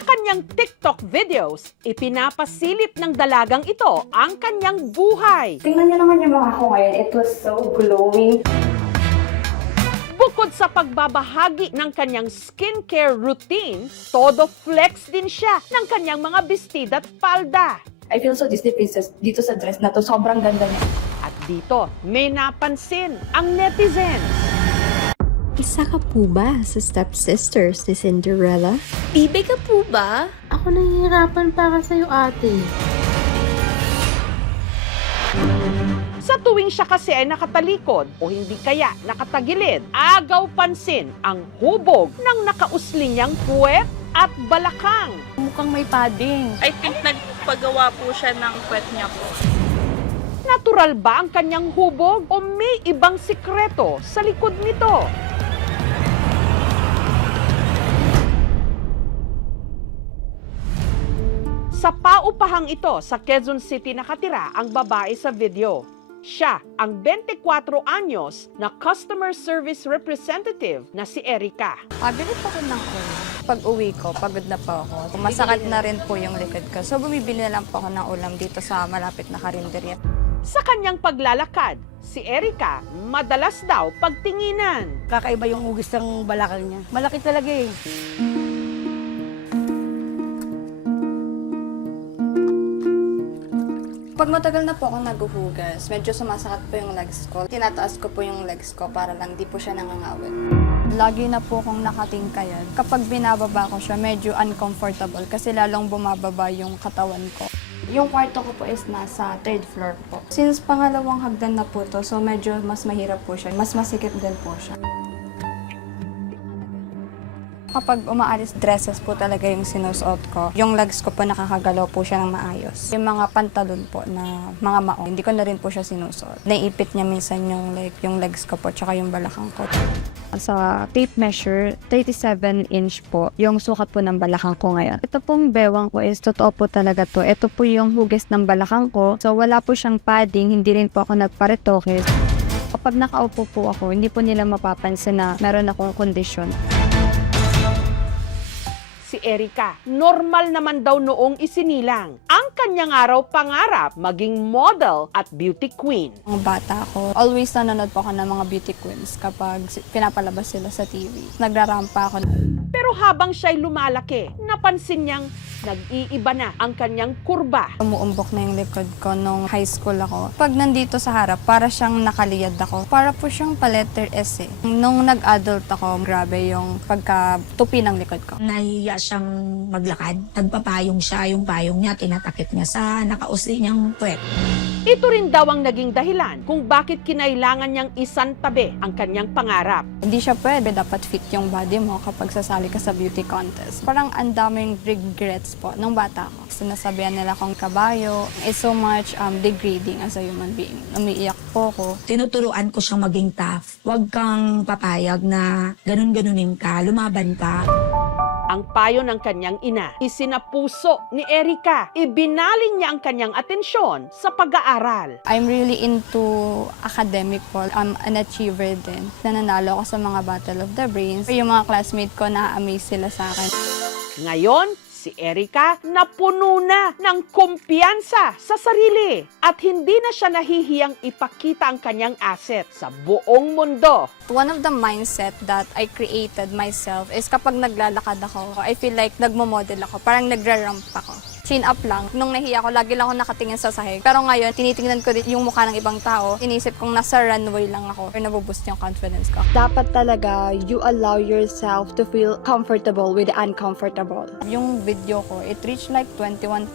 Sa kanyang TikTok videos, ipinapasilip ng dalagang ito ang kanyang buhay. Tingnan niyo naman yung mukha ko ngayon. It was so glowing. Bukod sa pagbabahagi ng kanyang skincare routine, todo flex din siya ng kanyang mga bestida at palda. I feel so Disney princess dito sa dress na to. Sobrang ganda niya. At dito, may napansin ang netizens. Isa ka po ba sa stepsisters ni Cinderella? Bibe ka po ba? Ako nahihirapan para sa'yo, ate. Sa tuwing siya kasi ay nakatalikod o hindi kaya nakatagilid, agaw pansin ang hubog ng nakausli niyang puwet at balakang. Mukhang may padding. I think nagpagawa po siya ng kwet niya po. Natural ba ang kanyang hubog o may ibang sikreto sa likod nito? Sa paupahang ito sa Quezon City nakatira ang babae sa video. Siya ang 24 anyos na customer service representative na si Erica. Bili po ko ng ulam. Pag uwi ko, pagod na po ako. Masakit na rin po yung likod ko. So bumibili na lang po ako ng ulam dito sa malapit na karinderya. Sa kanyang paglalakad, si Erica madalas daw pagtinginan. Kakaiba yung hugis ng balakang niya. Malaki talaga eh. Pag matagal na po ako naghuhugas, medyo sumasakit po yung legs ko. Tinataas ko po yung legs ko para lang di po siya nangangawit. Lagi na po akong nakatingkayad. Kapag binababa ko siya, medyo uncomfortable kasi lalong bumababa yung katawan ko. Yung kwarto ko po is nasa 3rd floor po. Since pangalawang hagdan na po to, so medyo mas mahirap po siya. Mas masikip din po siya. Kapag umaalis, dresses po talaga yung sinusuot ko. Yung legs ko po nakakagalaw po siya ng maayos. Yung mga pantalon po na mga maong, hindi ko na rin po siya sinusuot. Naiipit niya minsan yung legs ko po, tsaka yung balakang ko. Sa tape measure, 37-inch po yung sukat po ng balakang ko ngayon. Ito pong bewang ko is totoo po talaga to. Ito po yung hugis ng balakang ko. So wala po siyang padding, hindi rin po ako nagparetoke. Kapag nakaupo po ako, hindi po nila mapapansin na meron akong kondisyon. Si Erica, normal naman daw noong isinilang. Ang kanyang araw pangarap maging model at beauty queen. Ang bata ko, always nanonood po ako ng mga beauty queens kapag pinapalabas sila sa TV. Nagrarampa ako. Pero habang siya'y lumalaki, napansin niyang nag-iiba na ang kanyang kurba. Umuumbok na yung likod ko nung high school ako. Pag nandito sa harap, para siyang nakaliyad ako. Para po siyang pa-letter S eh. Nung nag-adult ako, grabe yung pagkatupi ng likod ko. Nahiya siyang maglakad. Nagpapayong siya, yung payong niya, tinatakip niya sa nakausli niyang puwet. Ito rin daw ang naging dahilan kung bakit kinailangan niyang isantabi ang kanyang pangarap. Hindi siya pwede, dapat fit yung body mo kapag sasali ka sa beauty contest. Parang ang daming regrets po nung bata ko. Sinasabihan nila kong kabayo is so much degrading as a human being. Umiiyak po ko. Tinuturuan ko siyang maging tough. Huwag kang papayag na ganun-ganunin ka, lumaban ka. Ang payo ng kanyang ina, isinapuso ni Erica. Ibinaling niya ang kanyang atensyon sa pag-aaral. I'm really into academic po. I'm an achiever din. Nananalo ako sa mga Battle of the Brains. Yung mga classmate ko, na-amaze sila sa akin. Ngayon, si Erica napuno na ng kumpiyansa sa sarili at hindi na siya nahihiyang ipakita ang kanyang asset sa buong mundo. One of the mindset that I created myself is kapag naglalakad ako, I feel like nagmo-model ako, parang nagra-ramp ako. Chin up lang. Nung nahiya ako, lagi lang ako nakatingin sa sahig. Pero ngayon, tinitingnan ko rin yung mukha ng ibang tao. Inisip kong nasa runway lang ako or nabuboost yung confidence ko. Dapat talaga you allow yourself to feel comfortable with the uncomfortable. Yung video ko, it reached like 21.6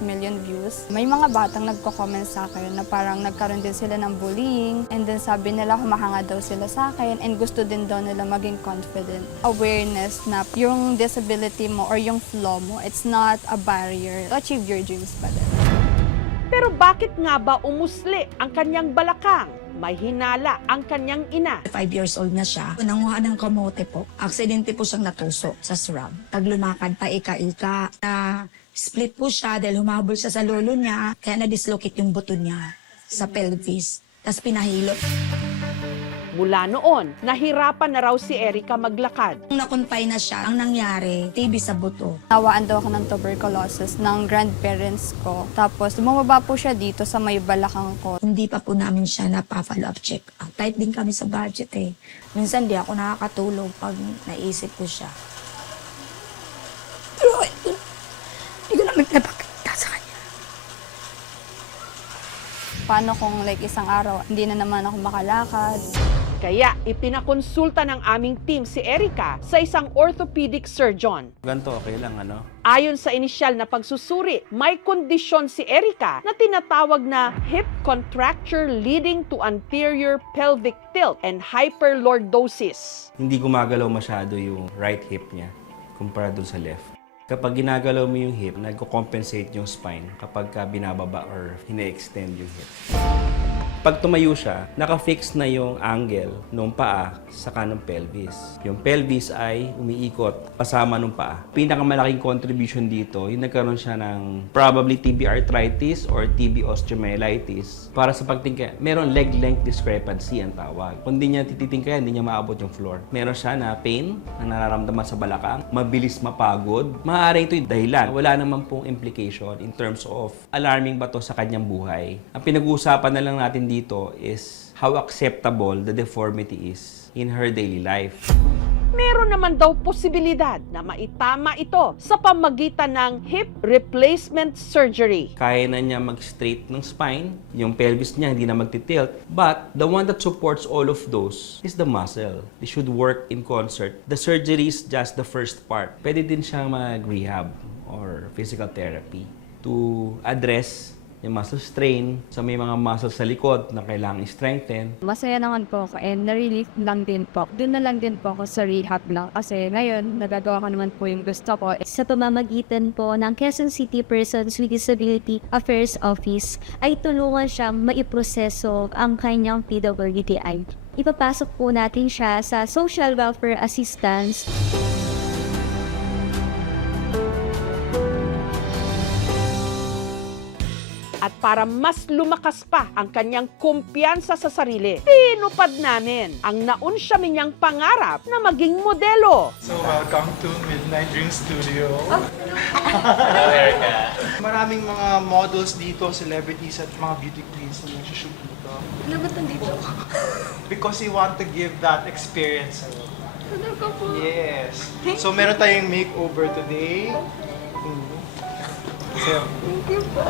million views. May mga batang nagko-comment sa akin na parang nagkaroon din sila ng bullying and then sabi nila humahanga daw sila sa akin and gusto din daw nila maging confident. Awareness na yung disability mo or yung flaw mo, it's not a barrier to achieve your dreams pa din. Pero bakit nga ba umusli ang kanyang balakang? May hinala ang kanyang ina. 5 years old na siya. Nanguha ng kamote po. Aksidente po siyang natusok sa shrub. Pag lumakad pa ika-ika, na split po siya dahil humabol siya sa lolo niya. Kaya na-dislocate yung buto niya sa pelvis. Tapos pinahilot. Mula noon, nahirapan na raw si Erica maglakad. Nung na-confine na siya, ang nangyari, TB sa buto. Nawaan daw ako ng tuberculosis ng grandparents ko. Tapos bumaba po siya dito sa may balakang ko. Hindi pa po namin siya napa-follow up check up. Tight din kami sa budget eh. Minsan di ako nakakatulog pag naisip ko siya. Pero hindi ko naman napakita sa kanya. Paano kung like isang araw, hindi na naman ako makalakad? Kaya ipinakonsulta ng aming team si Erica sa isang orthopedic surgeon. Ganito, okay lang, ano? Ayon sa inisyal na pagsusuri, may kondisyon si Erica na tinatawag na hip contracture leading to anterior pelvic tilt and hyperlordosis. Hindi gumagalaw masyado yung right hip niya kumpara dun sa left. Kapag ginagalaw mo yung hip, nagko-compensate yung spine kapag ka binababa or hine-extend yung hip. Pag tumayo siya, naka-fix na yung angle ng paa sa kanang pelvis. Yung pelvis ay umiikot kasama ng paa. Pinakamalaking contribution dito, yung nagkaroon siya ng probably TB arthritis or TB osteomyelitis. Para sa pagtingkaya, meron leg length discrepancy ang tawag. Kung hindi niya tititingkaya, hindi niya maabot yung floor. Meron siya na pain na nararamdaman sa balakang, mabilis mapagod. Maaaring ito yung dahilan. Wala naman pong implication in terms of alarming ba to sa kanyang buhay. Ang pinag-uusapan na lang natin dito is how acceptable the deformity is in her daily life. Meron naman daw posibilidad na maitama ito sa pamagitan ng hip replacement surgery. Kaya na niya mag-straight ng spine, yung pelvis niya hindi na magtitilt. But the one that supports all of those is the muscle. They should work in concert. The surgery is just the first part. Pwede din siyang mag-rehab or physical therapy to address yung muscle strain sa may mga muscles sa likod na kailangang i-strengthen. Masaya naman po ako and na-relief lang din po. Doon na lang din po ako sa rehab lang kasi ngayon nagagawa ko naman po yung gusto ko. Sa pamamagitan po ng Quezon City Persons with Disability Affairs Office ay tulungan siyang maiproseso ang kanyang PWDI. Ipapasok po natin siya sa Social Welfare Assistance. At para mas lumakas pa ang kanyang kumpiyansa sa sarili, tinupad namin ang naunsyami niyang pangarap na maging modelo. So welcome to Midnight Dream Studio. Hello, Erica. Maraming mga models dito, celebrities at mga beauty queens na nag-shoot dito. Ano ba nandito? Because we want to give that experience. Yes. So meron tayong makeover today. Thank you po.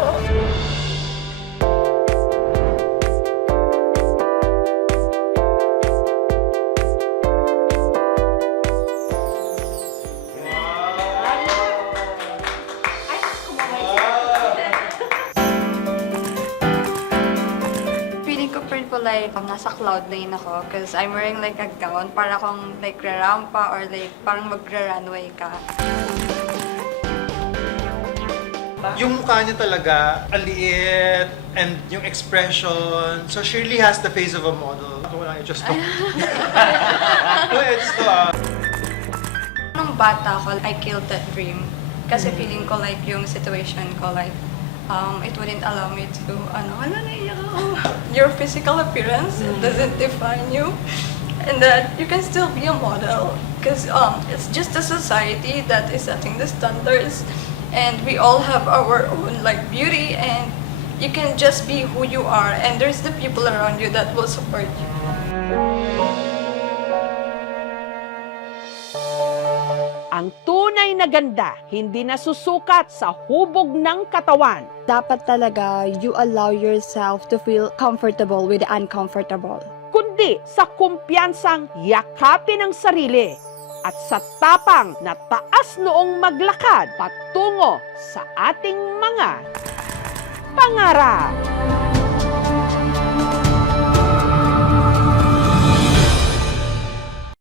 Feeling ko po like nasa cloud nine ako because I'm wearing like a gown para akong like rarampa or like parang magra-runway ka. Yung mukha niya talaga, aliit, and yung expression. So she really has the face of a model. Ako lang, just talk. Nung bata ako, I killed that dream. Kasi feeling ko like yung situation ko like, it wouldn't allow me to, naiyak ako. Your physical appearance doesn't define you. And that you can still be a model. Because it's just a society that is setting the standards. And we all have our own like beauty, and you can just be who you are, and there's the people around you that will support you. Ang tunay na ganda, hindi nasusukat sa hubog ng katawan. Dapat talaga you allow yourself to feel comfortable with the uncomfortable. Kundi sa kumpiyansang yakapin ang sarili at sa tapang na taas noong maglakad patungo sa ating mga pangarap.